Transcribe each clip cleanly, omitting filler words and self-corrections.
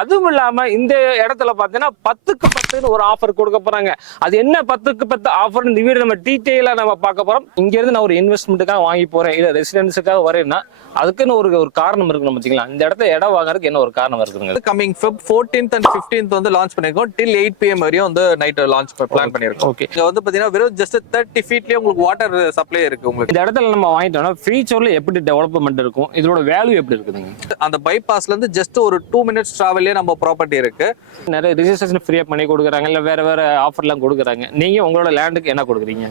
அதுவும் இல்லாம இந்த இடத்துல பாத்தீங்கன்னா 10க்கு 10 ஒரு ஆஃபர் கொடுக்க போறாங்க. அது என்ன 10க்கு 10 ஆஃபர் இந்த வீடு நம்ம டீடைலா நம்ம பார்க்க போறோம். இங்க இருந்து நான் ஒரு இன்வெஸ்ட்மெண்ட்டுக்காக வாங்கி போறேன், இல்ல ரெசிடென்ஸுக்காக வரேன்னா அதுக்குன்னு ஒரு காரணம் இருக்கணும் பாத்தீங்களா. இந்த இடத்துல இடம் வாங்குறதுக்கு என்ன ஒரு காரணம் இருக்குங்க. Coming Feb 14th and 15th வந்து லான்ச் பண்ணிருக்கோம். till 8 PM வரையும் வந்து நைட் லான்ச் பிளான் பண்ணிருக்கோம். ஓகே, இங்க வந்து பாத்தீங்கன்னா வெறும் ஜஸ்ட் 30 ஃபீட்லயே உங்களுக்கு வாட்டர் சப்ளை இருக்கு. உங்களுக்கு இந்த இடத்துல நம்ம வாங்கிட்டோம்னா ஃபியூச்சர்ல எப்படி டெவலப்மெண்ட் இருக்கும், இதோட வேல்யூ எப்படி இருக்குதுங்க. அந்த பைபாஸ்ல இருந்து ஜஸ்ட் ஒரு 2 minutes டிராவல்லே நம்ம ப்ராப்பர்ட்டி இருக்கு. நிறைய ரிஜிஸ்ட்ரேஷன் ஃப்ரீயா பண்ணி கொடுக்குறாங்க, இல்ல வேற ஆஃபர்லாம் கொடுக்குறாங்க. நீங்க உங்களோட லேண்டுக்கு என்ன கொடுக்குறீங்க?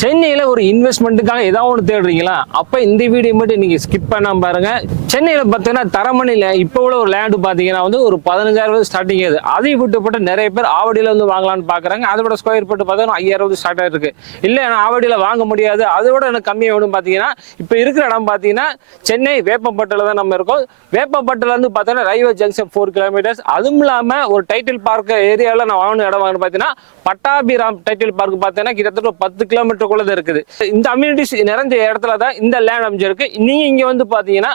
சென்னையில ஒரு இன்வெஸ்ட்மெண்ட்டுக்காக ஏதாவது ஒன்று தேடுறீங்களா, அப்ப இந்த வீடியோ மட்டும் நீங்க ஸ்கிப் பண்ணாம பாருங்க. சென்னையில பார்த்தீங்கன்னா தரமணியில இப்போ உள்ள ஒரு லேண்டு பாத்தீங்கன்னா வந்து ஒரு 15,000 ஸ்டார்டிங் ஆகுது. அதை விட்டுப்பட்டு நிறைய பேர் ஆவடியில வந்து வாங்கலாம்னு பாக்குறாங்க. அதோட ஸ்கொயர் ஃபீட் பார்த்தீங்கன்னா 5,000 ஸ்டார்ட் ஆயிருக்கு. இல்ல நான் ஆவடியில வாங்க முடியாது, அதோட எனக்கு கம்மியா வேணும் பாத்தீங்கன்னா இப்ப இருக்கிற இடம் பாத்தீங்கன்னா சென்னை வேப்பம்பட்டில தான் நம்ம இருக்கோம். வேப்பம்பட்டில இருந்து பார்த்தீங்கன்னா ரயில்வே ஜங்ஷன் 4 கிலோமீட்டர்ஸ். அதுவும் இல்லாம ஒரு டைட்டில் பார்க் ஏரியாவில் நான் வாங்கின இடம் வாங்க பார்த்தீங்கன்னா பட்டாபிராம் டைட்டில் பார்க் பார்த்தீங்கன்னா கிட்டத்தட்ட 10 கிலோமீட்டருக்குள்ளது இருக்குது. இந்த அம்யூனிட்டிஸ் நிறைஞ்ச இடத்துல தான் இந்த லேண்ட் அமைஞ்சிருக்கு. நீங்க இங்க வந்து பாத்தீங்கன்னா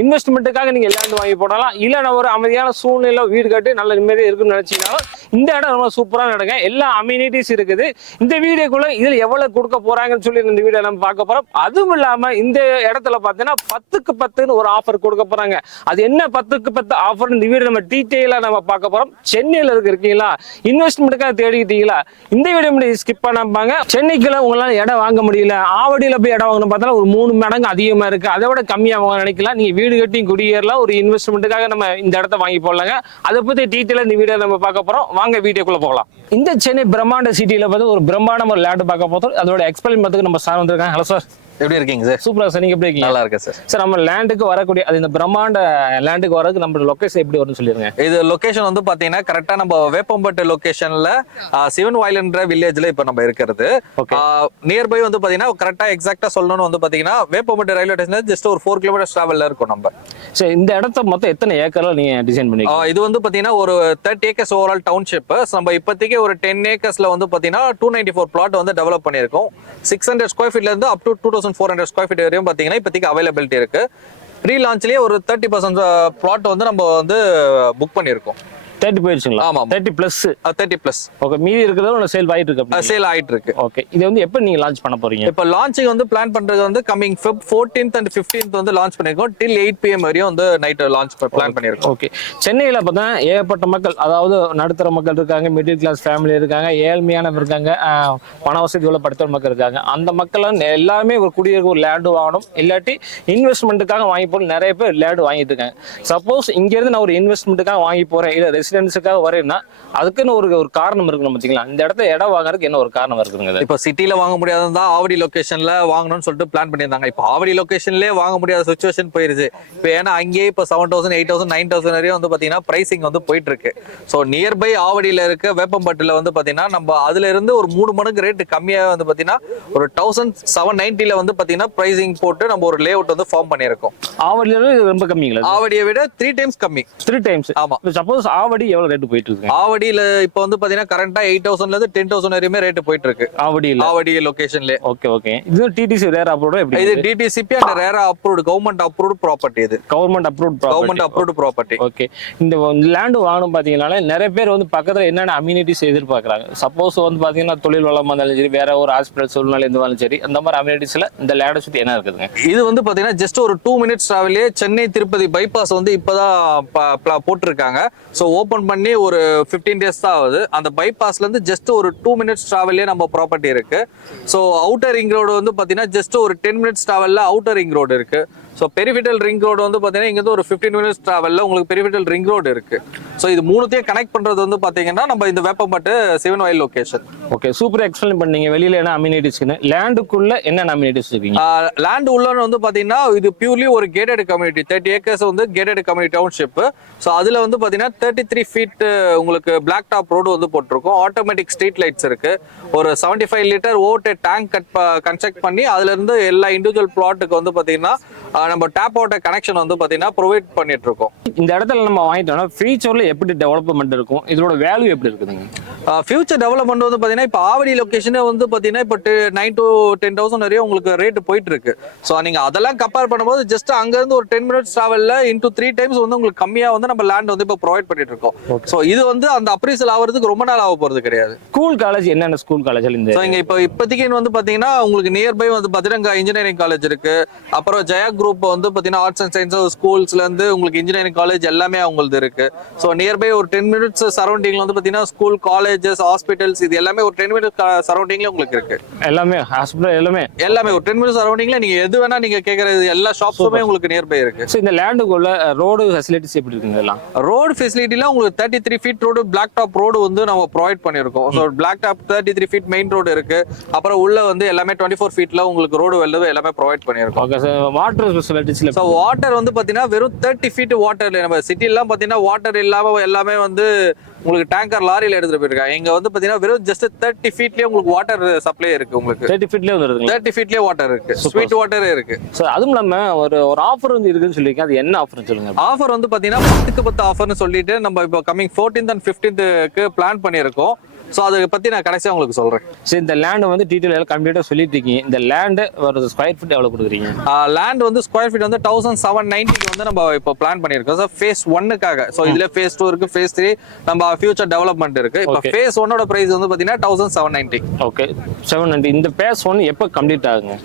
இன்வெஸ்ட்மெண்ட்டுக்காக நீங்க லேண்ட் வாங்கி போடலாம், இல்ல நான் ஒரு அமைதியான சூழ்நிலை வீடு கட்டி நல்ல நிம்மதியாக இருக்குன்னு நினைச்சீங்கன்னாலும் இந்த இடம் ரொம்ப சூப்பரா நடங்க. எல்லா அம்யூனிட்டிஸ் இருக்குது. இந்த வீடியோக்குள்ள இதுல எவ்வளவு கொடுக்க போறாங்கன்னு சொல்லி இந்த வீடியோ நம்ம பார்க்க போறோம். அதுவும் இல்லாம இந்த இடத்துல பாத்தீங்கன்னா 10க்கு 10 ஒரு ஆஃபர் கொடுக்க போறாங்க. அது என்ன 10க்கு 10 ஆஃபர் இந்த வீடியோ நம்ம டீடைலா நம்ம பார்க்க போறோம். சென்னையில இருக்கீங்களா, இன்வெஸ்ட்மெண்ட்டுக்காக தேடிக்கிட்டீங்களா, இந்த வீடியோ மட்டும் ஸ்கிப் பண்ணாம. சென்னைக்குள்ள உங்களால இடம் வாங்க முடியல, ஆவடியில போய் இடம் வாங்கணும் பார்த்தா ஒரு 3 மடங்கு அதிகமா இருக்கு. அதை விட கம்மியா வாங்க நினைக்கலாம். நீங்க வீடு கட்டி குடியேறலாம், ஒரு இன்வெஸ்ட்மெண்ட்டுக்காக நம்ம இந்த இடத்த வாங்கி போடலாங்க. அதை பத்தி டீடைலா இந்த வீடியோ நம்ம பார்க்க போறோம். வாங்க வீடியோக்குள்ள போகலாம். இந்த சென்னை பிரம்மாண்ட சிட்டியில பார்த்து ஒரு பிரம்மாண்டம் ஒரு லேண்ட் பார்க்க போறோம். அதோட எக்ஸ்பிளைன் பார்த்துக்கு நம்ம சார் வந்திருக்காங்க. ஹலோ சார், எப்படி இருக்கீங்க சார்? சூப்பரா சார், நீங்க எப்படி இருக்கீங்க? நல்லா இருக்கேன் சார். சார், நம்ம லேண்டுக்கு வரக்கூடிய அது இந்த பிரம்மாண்ட லேண்டுக்கு வரதுக்கு நம்ம லொகேஷன் எப்படி வரும்னு சொல்லிருங்க. இது லொகேஷன் வந்து பாத்தீங்கன்னா கரெக்டா நம்ம வேப்பம்பட்டு லொகேஷன்ல சிவன் வாயில்ன்ற வில்லேஜ்ல இப்ப நம்ம இருக்கிறது. நியர்பை வந்து பாத்தீங்கன்னா கரெக்டா எக்ஸாக்டா சொல்லணும்னு வந்து பாத்தீங்கன்னா வேப்பம்பட்டு ரயில்வே ஸ்டேஷன் ஜஸ்ட் ஒரு 4 கிலோமீட்டர் டிராவல்ல இருக்கும் நம்ம. சரி, இந்த இடத்த மொத்தம் எத்தனை ஏக்கர்ல நீங்க டிசைன் பண்ணீங்க? இது வந்து பாத்தீங்கன்னா ஒரு 30 ஏக்கர்ஸ் ஓவரால் டவுன்ஷிப். நம்ம இப்போதைக்கு ஒரு 10 ஏக்கர்ஸ்ல வந்து பாத்தீங்கன்னா 294 பிளாட் வந்து டெவலப் பண்ணிருக்கோம். 600 ஸ்கொயர் ஃபீட்ல இருந்து அப் டு 2400 ஸ்கொயர் ஃபீட் வரையும் பாத்தீங்கன்னா இப்போதைக்கு அவைலபிலிட்டி இருக்கு. ப்ரீ லான்ச்லயே ஒரு 30% பிளாட் வந்து நம்ம வந்து புக் பண்ணிருக்கோம். 30 போயிருச்சுங்களா? ஆமா, 30 பிளஸ். 30 பிளஸ். ஓகே, மீதி இருக்கிறது சேல் ஆயிட்டு இருக்கு. சேல் ஆயிட்டு இருக்கு. ஓகே, இது வந்து எப்ப நீங்க லான்ச் பண்ண போறீங்க? இப்ப லான்ச்சிங் வந்து பிளான் பண்றது வந்து coming Feb 14th and 15th வந்து லான்ச் பண்ணிருக்கோம். till 8 PM வரையும் வந்து நைட் லான்ச் பிளான் பண்ணிருக்கோம். ஓகே, சென்னையில பார்த்தா ஏகப்பட்ட மக்கள், அதாவது நடுத்தர மக்கள் இருக்காங்க, மிடில் கிளாஸ் ஃபேமிலி இருக்காங்க, ஏழ்மையானவர் இருக்காங்க, பண வசதி உள்ள படுத்தவர் மக்கள் இருக்காங்க. அந்த மக்கள் எல்லாமே ஒரு குடியிருக்க ஒரு லேண்டு வாங்கணும், இல்லாட்டி இன்வெஸ்ட்மெண்ட்டுக்காக வாங்கி போகணும். நிறைய பேர் லேண்டு வாங்கிட்டு இருக்காங்க. சப்போஸ் இங்க இருந்து நான் ஒரு இன்வெஸ்ட்மெண்ட்டுக்காக வாங்கி போறேன், இல்ல ரெசிடென்ஸுக்காக வரேன், அதுக்குன்னு ஒரு காரணம் இருக்கணும் பாத்தீங்களா. இந்த இடத்துல இடம் வாங்குறதுக்கு என்ன ஒரு காரணம் இருக்குங்க? இப்ப சிட்டில வாங்க முடியாததா ஆவடி லொகேஷன்ல வாங்கணும்னு சொல்லிட்டு பிளான் பண்ணியிருந்தாங்க. இப்ப ஆவடி லொகேஷன்லயே வாங்க முடியாத சிச்சுவேஷன் போயிருச்சு. இப்ப ஏன்னா அங்கேயே இப்ப 7,000 8,000 9,000 வரையும் வந்து பாத்தீங்கன்னா பிரைசிங் வந்து போயிட்டு இருக்கு. சோ நியர்பை ஆவடியில இருக்க வேப்பம்பட்டுல வந்து பாத்தீங்கன்னா நம்ம அதுல இருந்து ஒரு 3 மடங்கு ரேட் கம்மியா வந்து பாத்தீங்கன்னா ஒரு 1,790ல வந்து பாத்தீங்கன்னா பிரைசிங் போட்டு நம்ம ஒரு லே அவுட் வந்து ஃபார்ம் பண்ணிருக்கோம். ஆவடியில ரொம்ப கம்மிங்களா? ஆவடியை விட 3 டைம்ஸ் கம்மி. 3 டைம்ஸ். ஆமா. சப்போஸ் ஆவடி எவ்வளவு ரேட் போயிட்டு இருக்கு? ஆவடியில இப்ப வந்து பாத்தீங்கன்னா கரண்டா 8,000ல இருந்து 10,000 வரையுமே ரேட் போயிட்டு இருக்கு ஆவடி லொகேஷன்ல. ஓகே ஓகே, இது டிடிசி ரேரா அப்ரூவ்ட் எப்படி? இது டிடிசிபி அண்ட் ரேரா அப்ரூவ்ட், கவர்மெண்ட் அப்ரூவ்ட் ப்ராப்பர்ட்டி. இது கவர்மெண்ட் அப்ரூவ்ட் ப்ராப்பர்ட்டி. ஓகே, இந்த லேண்ட் வாங்கணும் பாத்தீங்கன்னா நிறைய பேர் வந்து பக்கத்துல என்னென்ன அம்யூனிட்டிஸ் எதிர்பார்க்கறாங்க. சப்போஸ் வந்து பாத்தீங்கன்னா தொழில் வளமா இருந்தாலும் சரி, வேற ஒரு ஹாஸ்பிட்டல் சூழ்நிலை இருந்தாலும் சரி, அந்த மாதிரி அம்யூனிட்டிஸ்ல இந்த லேண்டை சுத்தி என்ன இருக்குதுங்க? இது வந்து பாத்தீங்கன்னா ஜஸ்ட் ஒரு 2 minutes டிராவல்லே சென்னை திருப்பதி பைபாஸ் வந்து இப்பதான் போட்டிருக்காங்க. சோ ஓபன் பண்ணி ஒரு 15 days தான் ஆகுது. அந்த பைபாஸ்ல இருந்து ஜஸ்ட் ஒரு 2 minutes டிராவல்லே நம்ம ப்ராப்பர்ட்டி இருக்கு. சோ அவுட்டர் ரிங் ரோடு வந்து பாத்தீங்கன்னா ஜஸ்ட் ஒரு 10 minutes டிராவல்ல அவுட்டர் ரிங் ரோடு இருக்கு. ஸோ பெரிஃபிட்டல் ரிங் ரோடு வந்து பார்த்தீங்கன்னா இங்கே ஒரு 15 minutes டிராவலில் உங்களுக்கு பெரிஃபிட்டல் ரிங் ரோடு இருக்கு. ஸோ இது மூணுத்தையும் கனெக்ட் பண்ணுறது வந்து பார்த்தீங்கன்னா நம்ம இந்த வேப்பம்பட்டு சிவன் வாயில் லொகேஷன். ஓகே, சூப்பர் எக்ஸ்பிளைன் பண்ணீங்க. வெளியில என்ன அம்யூனிட்டிஸ்னு, லேண்டுக்குள்ள என்னென்ன அம்யூனிட்டிஸ் இருக்கீங்க? லேண்ட் உள்ளன்னு வந்து பார்த்தீங்கன்னா இது பியூர்லி ஒரு கேட்டட் கம்யூனிட்டி. 30 acres வந்து கேட்டட் கம்யூனிட்டி டவுன்ஷிப். ஸோ அதில் வந்து பார்த்தீங்கன்னா 33 feet உங்களுக்கு பிளாக் டாப் ரோடு வந்து போட்டிருக்கும். ஆட்டோமேட்டிக் ஸ்ட்ரீட் லைட்ஸ் இருக்கு. ஒரு 75 liter ஓட்ட டேங்க் கன்ஸ்ட்ரக்ட் பண்ணி அதுல இருந்து எல்லா இண்டிவிஜுவல் பிளாட்டுக்கு வந்து பார்த்தீங்கன்னா நம்ம டேப் வாட்டர் கனெக்ஷன் வந்து பாத்தீங்கன்னா ப்ரொவைட் பண்ணிட்டு இருக்கோம். இந்த இடத்துல நம்ம வாங்கிட்டோம்னா ஃபியூச்சர்ல எப்படி டெவலப்மெண்ட் இருக்கும், இதோட வேல்யூ எப்படி இருக்குதுங்க? ஃபியூச்சர் டெவலப்மெண்ட் வந்து பாத்தீங்கன்னா இப்போ ஆவடி லொகேஷனே வந்து பாத்தீங்கன்னா இப்போ 9 to 10,000 வரையும் உங்களுக்கு ரேட் போயிட்டு இருக்கு. ஸோ நீங்க அதெல்லாம் கம்பேர் பண்ணும்போது ஜஸ்ட் அங்க இருந்து ஒரு 10 minutes டிராவல்ல இன்டூ 3 times வந்து உங்களுக்கு கம்மியா வந்து நம்ம லேண்ட் வந்து இப்போ ப்ரொவைட் பண்ணிட்டு இருக்கோம். ஸோ இது வந்து அந்த அப்ரீசல் ஆகிறதுக்கு ரொம்ப நாள் ஆக போறது கிடையாது. ஸ்கூல் காலேஜ் என்னென்ன ஸ்கூல் காலேஜ் இந்த ஸோ இங்க இப்போ இப்போதைக்கு வந்து பாத்தீங்கன்னா உங்களுக்கு நியர்பை வந்து பாத்தீங்கன்னா இன்ஜினியரிங் காலேஜ் இருக்கு. அப்புறம் ஜெயா குரூப் வந்து பாத்தீங்கன்னா ஆர்ட்ஸ் அண்ட் சயின்ஸ் ஸ்கூல்ஸ்ல இருந்து உங்களுக்கு இன்ஜினியரிங் காலேஜ் எல்லாமே அவங்களுக்கு இருக்கு. ஸோ நியர்பை ஒரு 10 minutes சரௌண்டிங்ல வந்து பாத்தீங்கன்னா ஸ்கூல், காலேஜஸ், ஹாஸ்பிட்டல்ஸ் இது எல்லாமே ஒரு 10 minutes சரௌண்டிங்ல உங்களுக்கு இருக்கு. எல்லாமே ஹாஸ்பிட்டல் எல்லாமே ஒரு 10 minutes சரௌண்டிங்ல நீங்க எது வேணா நீங்க கேக்குறது எல்லா ஷாப்ஸுமே உங்களுக்கு நியர்பை இருக்கு. ஸோ இந்த லேண்டுக்குள்ள ரோடு ஃபெசிலிட்டிஸ் எப்படி இருக்குங்க? எல்லாம் ரோடு ஃபெசிலிட்டிலாம் உங்களுக்கு 33 feet road, black top road வந்து நம்ம ப்ரொவைட் பண்ணிருக்கோம். So black top 33 feet main road இருக்கு. அப்புறம் உள்ள வந்து எல்லாமே 24 feetல உங்களுக்கு ரோடு வெல்ல எல்லாமே ப்ரொவைட் பண்ணிருக்கோம். Okay sir. வாட்டர் ஃபெசிலிட்டிஸ்ல ஸோ வாட்டர் வந்து பாத்தீங்கன்னா வெறும் 30 feet வாட்டர். நம்ம சிட்டிலாம் பாத்தீங்கன்னா வாட்டர் இல்லாம எல்லாமே வந்து உங்களுக்கு டேங்கர் லாரியில எடுத்துட்டு போயிருக்காங்க. இங்க வந்து பாத்தீங்கன்னா வெறும் ஜஸ்ட் 30 feetலயே உங்களுக்கு வாட்டர் சப்ளை இருக்கு. உங்களுக்கு 30 feetலயே வந்துருதுங்க. 30 feetலயே வாட்டர் இருக்கு. ஸ்வீட் வாட்டரே இருக்கு. சார் அதுவும் இல்லாம ஒரு ஆஃபர் வந்து இருக்குன்னு சொல்லிருக்கீங்க, அது என்ன ஆஃபர்னு சொல்லுங்க. ஆஃபர் வந்து பாத்தீங்கன்னா 10க்கு 10 ஆஃபர்னு சொல்லிட்டு நம்ம இப்போ coming 14th and 15th plan பண்ணியிருக்கோம். ஸோ அதை பத்தி நான் கடைசியா உங்களுக்கு சொல்றேன். சரி, இந்த லேண்ட் வந்து டீடைல் எல்லாம் கம்ப்ளீட்டா சொல்லிட்டு இருக்கீங்க. இந்த லேண்ட் ஒரு ஸ்கொயர் ஃபீட் எவ்வளவு கொடுக்குறீங்க? லேண்ட் வந்து ஸ்கொயர் ஃபீட் வந்து 1790 வந்து நம்ம இப்போ பிளான் பண்ணியிருக்கோம். சார் ஃபேஸ் 1க்காக. ஸோ இதுல ஃபேஸ் 2 இருக்கு, ஃபேஸ் 3 நம்ம ஃபியூச்சர் டெவலப்மெண்ட் இருக்கு. இப்போ ஃபேஸ் 1ஓட பிரைஸ் வந்து பாத்தீங்கன்னா 1790. ஓகே, 790. இந்த ஃபேஸ் 1 எப்போ கம்ப்ளீட் ஆகுங்க?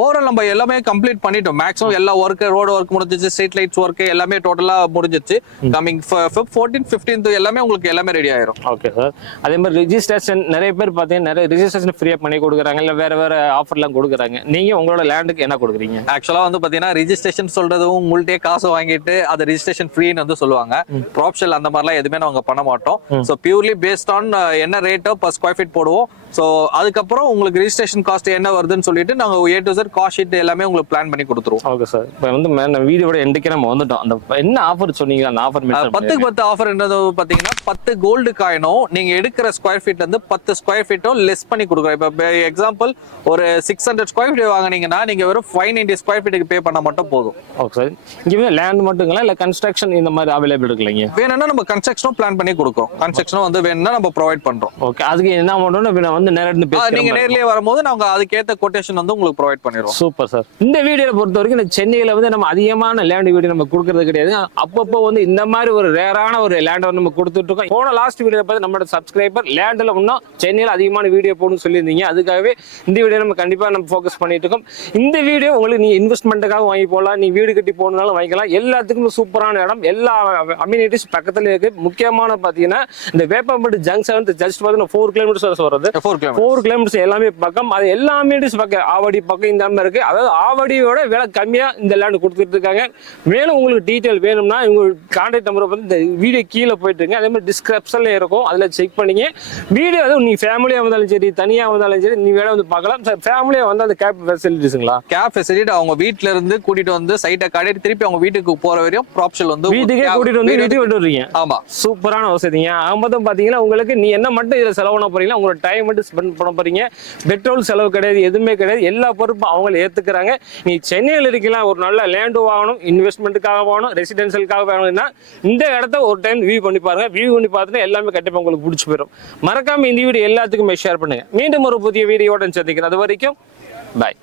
ஓவரால் நம்ம எல்லாமே கம்ப்ளீட் பண்ணிட்டோம். மேக்ஸிமம் எல்லா ஒர்க், ரோடு ஒர்க் முடிஞ்சிச்சு, ஸ்ட்ரீட் லைட்ஸ் ஒர்க் எல்லாமே டோட்டலா முடிஞ்சிச்சு. கமிங் 14th 15th எல்லாமே உங்களுக்கு எல்லாமே ரெடி ஆயிரும். Okay sir. அதே மாதிரி ரெஜிஸ்ட்ரேஷன் நிறைய பேர் பார்த்தீங்கன்னா நிறைய ரெஜிஸ்ட்ரேஷன் ஃப்ரீயா பண்ணி கொடுக்குறாங்க, இல்லை வேற ஆஃபர்லாம் கொடுக்குறாங்க. நீங்க உங்களோட லேண்டுக்கு என்ன கொடுக்குறீங்க? ஆக்சுவலா வந்து பாத்தீங்கன்னா ரெஜிஸ்ட்ரேஷன் சொல்றதும் உங்கள்ட்டே காசு வாங்கிட்டு அது ரெஜிஸ்ட்ரேஷன் ஃப்ரீன்னு வந்து சொல்லுவாங்க. ப்ராப்ஷல் அந்த மாதிரிலாம் எதுவுமே நாங்க பண்ண மாட்டோம். ஸோ பியூர்லி பேஸ்ட் ஆன் என்ன ரேட்டோ பர் ஸ்கொயர் ஃபீட் போடுவோம். ஸோ அதுக்கப்புறம் உங்களுக்கு ரெஜிஸ்ட்ரேஷன் காஸ்ட் என்ன வருதுன்னு சொல்லிட்டு நாங்க A to Z cost sheet எல்லாமே உங்களுக்கு பிளான் பண்ணி கொடுத்துருவோம். Okay sir. இப்போ வந்து வீடியோட எண்டுக்கே நம்ம வந்துட்டோம். அந்த என்ன ஆஃபர் சொன்னீங்க? அந்த ஆஃபர் 10க்கு 10 ஆஃபர் என்னது பாத்தீங்கன்னா 10 கோல்டு காயினும் நீங்க எடுக்கிற ஸ்கொயர் ஃபீட் வந்து 10 ஸ்கொயர் ஃபீட்டும் லெஸ் பண்ணி கொடுக்குறோம். இப்போ எக்ஸாம்பிள் ஒரு 600 ஸ்கொயர் ஃபீட் வாங்கினீங்கன்னா நீங்க வெறும் 590 ஸ்கொயர் ஃபீட்டுக்கு பே பண்ணா மட்டும் போதும். Okay sir. இங்கே லேண்ட் மட்டுங்களா இல்லை கன்ஸ்ட்ரக்ஷன் இந்த மாதிரி அவைலபிள் இருக்குல்லைங்க? வேணும்னா நம்ம கன்ஸ்ட்ரக்ஷனும் பிளான் பண்ணி கொடுக்குறோம். கன்ஸ்ட்ரக்ஷனும் வந்து வேணும்னா நம்ம ப்ரொவைட் பண்றோம். ஓகே, அதுக்கு என்ன பண்ணணும்? நான் வந்து நேரடியாக நீங்க நேர்லயே வரும்போது நாங்க அதுக்கேற்ற கொட்டேஷன் வந்து உங்களுக்கு ப்ரொவைட் பண்ணிடுவோம். Super sir. இந்த வீடியோல பொறுத்த வரைக்கும் இந்த சென்னையில வந்து நம்ம அதிகமான லேண்ட் வீடியோ நம்ம கொடுக்கறது கிடையாது. அப்பப்போ வந்து இந்த மாதிரி ஒரு ரேரான ஒரு லேண்ட் நம்ம கொடுத்துட்டு இருக்கோம். போன லாஸ்ட் வீடியோ பார்த்து நம்மளோட சப்ஸ்கிரைபர் லேண்ட்ல இன்னும் சென்னையில் அதிகமான வீடியோ போடணும்னு சொல்லியிருந்தீங்க. அதுக்காகவே இந்த வீடியோ நம்ம கண்டிப்பா நம்ம ஃபோக்கஸ் பண்ணிட்டு இருக்கோம். இந்த வீடியோ உங்களுக்கு நீங்க இன்வெஸ்ட்மெண்ட்டுக்காக வாங்கி போகலாம், நீ வீடு கட்டி போகணுனாலும் வாங்கிக்கலாம். எல்லாத்துக்குமே சூப்பரான இடம், எல்லா அம்யூனிட்டிஸ் பக்கத்துல இருக்கு. முக்கியமான பாத்தீங்கன்னா இந்த வேப்பம்பட்டு ஜங்ஷன் ஜஸ்ட் பார்த்தீங்கன்னா 4 kilometers வருது. 4 kilometers எல்லாமே பக்கம். அது எல்லா அம்யூனிட்டிஸ் பக்கம், ஆவடி பக்கம் இந்த மாதிரி இருக்கு. அதாவது ஆவடியோட விலை கம்மியா இந்த லேண்ட் கொடுத்துட்டு இருக்காங்க. மேலும் உங்களுக்கு டீட்டெயில் வேணும்னா உங்களுக்கு கான்டாக்ட் நம்பரை வந்து இந்த வீடியோ கீழே போயிட்டுருங்க. அதே மாதிரி டிஸ்கிரிப்ஷன்ல இருக்கும், அதில் செக் பண்ணிங்க. வீடியோ அதுவும் நீ ஃபேமிலியா வந்தாலும் சரி, தனியா வந்தாலும் சரி, நீ வேலை வந்து பார்க்கலாம். ஃபேமிலியா வந்து அந்த கேப் ஃபெசிலிட்டிஸ்ங்களா? கேப் ஃபெசிலிட்டி அவங்க வீட்ல இருந்து கூட்டிட்டு வந்து சைட்டை காட்டிட்டு திருப்பி அவங்க வீட்டுக்கு போற வரையும் ப்ராப்ஷல் வந்து வீட்டுக்கே கூட்டிட்டு வந்து வீட்டுக்கு விட்டு வரீங்க. ஆமா, சூப்பரான வசதிங்க. ஆகும்போதும் பாத்தீங்கன்னா உங்களுக்கு நீ என்ன மட்டும் இதில் செலவு பண்ண போறீங்களா, உங்களோட டைம் மட்டும் ஸ்பெண்ட் பண்ண போறீங்க. பெட்ரோல் செலவு கிடையாது, எதுவுமே கிடையாது. எல்லா பொறுப்பும் அவங்கள ஏத்துக்கிறாங்க. நீ சென்னையில் இருக்கலாம், ஒரு நல்ல லேண்டு வாங்கணும், இன்வெஸ்ட்மெண்ட்டுக்காக வாங்கணும், ரெசிடென்சியலுக்காக வாங்கணும்னா இந்த இடத்த ஒரு டைம் வியூ பண்ணி பாருங்க. வியூ பண்ணி பார்த்துட்டு எல்லாமே கண்டிப்பா உங்களுக்கு பிடிச்சி போயிடும். மறக்காம இந்த வீடியோ எல்லாத்துக்குமே ஷேர் பண்ணுங்க. மீண்டும் ஒரு புதிய வீடியோட சந்திக்கிறேன். அது வரைக்கும் பாய்.